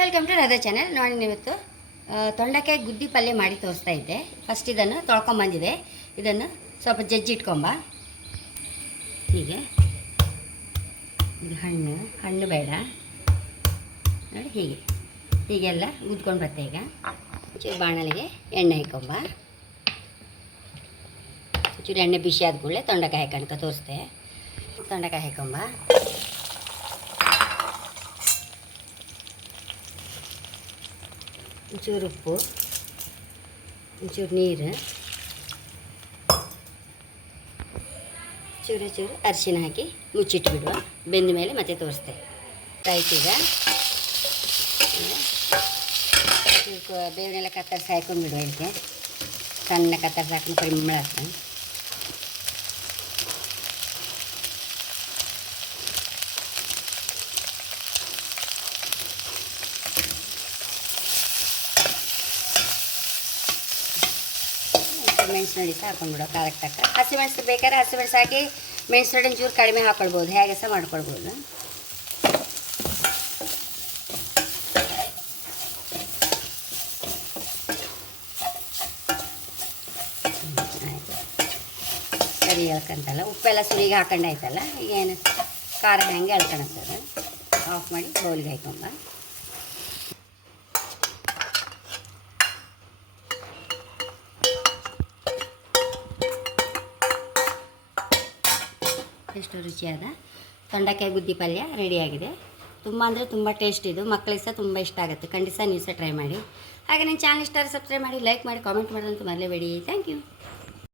Welcome to Radha channel. ನೋಡಿ ಇವತ್ತು ತೊಂಡೆಕಾಯಿ ಗುದ್ದಿ ಪಲ್ಯ ಮಾಡಿ ತೋರಿಸ್ತಾ ಇದ್ದೆ. ಫಸ್ಟ್ ಇದನ್ನು ತೊಳ್ಕೊಂಬಂದಿದೆ. ಇದನ್ನು ಸ್ವಲ್ಪ ಜಜ್ಜಿಟ್ಕೊಂಬ. ಹೀಗೆ ಇದು ಹಣ್ಣು ಬೇಡ ನೋಡಿ, ಹೀಗೆಲ್ಲ ಗುದ್ಕೊಂಡು ಬರುತ್ತೆ. ಈಗ ಚೂರು ಬಾಣಲಿಗೆ ಎಣ್ಣೆ ಹಾಕೊಂಬ. ಚೂರು ಎಣ್ಣೆ ಬಿಸಿ ಆದ ಕೂಡಲೇ ತೊಂಡೆಕಾಯಿ ಹಾಕಣ್ಕ ತೋರಿಸ್ದೆ. ತೊಂಡೆಕಾಯಿ ಹಾಕೊಂಬ. ಒಂಚೂರು ಉಪ್ಪು, ಒಂಚೂರು ನೀರು, ಚೂರು ಅರಿಶಿನ ಹಾಕಿ ಮುಚ್ಚಿಟ್ಬಿಡುವ. ಬೆಂದ ಮೇಲೆ ಮತ್ತೆ ತೋರಿಸ್ತೆ. ಆಯ್ತೀಗ ಬೇವನ್ನೆಲ್ಲ ಕತ್ತರಿಸಿ ಹಾಕೊಂಡು ಬಿಡುವ. ಇದಕ್ಕೆ ಸಣ್ಣ ಕತ್ತರಿಸಿ ಹಾಕೊಂಡು ಪರಿಮಳ ಹಾಕ್ತಾನೆ. ಮೆಣಸು ನೋಡಿ ಸಹ ಹಾಕೊಂಡ್ಬಿಡೋ ಖಾರಕ್ಕೆ ತಕ್ಕ. ಹಸಿಮೆಣಸು ಬೇಕಾದ್ರೆ ಹಸಿಮೆಣಸು ಹಾಕಿ ಮೆಣಸು ನೋಡಿ ಒಂಚೂರು ಕಡಿಮೆ ಹಾಕ್ಕೊಳ್ಬೋದು. ಹೇಗೆ ಸಹ ಮಾಡ್ಕೊಳ್ಬೋದು. ಸರಿ ಹೇಳ್ಕೊಂತಲ್ಲ, ಉಪ್ಪೆಲ್ಲ ಸುರಿಗೆ ಹಾಕೊಂಡಾಯ್ತಲ್ಲ. ಈಗೇನು ಖಾರ ಹೆಂಗೆ ಹೇಳ್ಕೊಳತ್ತದ. ಆಫ್ ಮಾಡಿ ಬೌಲಿಗೆ ಹಾಕೊಂಬ. ಎಷ್ಟು ರುಚಿಯಾದ ತೊಂಡೆಕಾಯಿ ಗುದ್ದಿ ಪಲ್ಯ ರೆಡಿಯಾಗಿದೆ. ತುಂಬ ಅಂದರೆ ತುಂಬ ಟೇಸ್ಟ್. ಇದು ಮಕ್ಕಳಿಗೆ ಸಹ ತುಂಬ ಇಷ್ಟ ಆಗುತ್ತೆ. ಖಂಡಿತ ನೀವು ಸಹ ಟ್ರೈ ಮಾಡಿ. ಹಾಗೆ ನನ್ನ ಚಾನಲ್ ಇಷ್ಟ ಸಬ್ಸ್ಕ್ರೈಬ್ ಮಾಡಿ, ಲೈಕ್ ಮಾಡಿ, ಕಾಮೆಂಟ್ ಮಾಡೋದಂತೂ ಮರಲೇಬೇಡಿ. Thank you.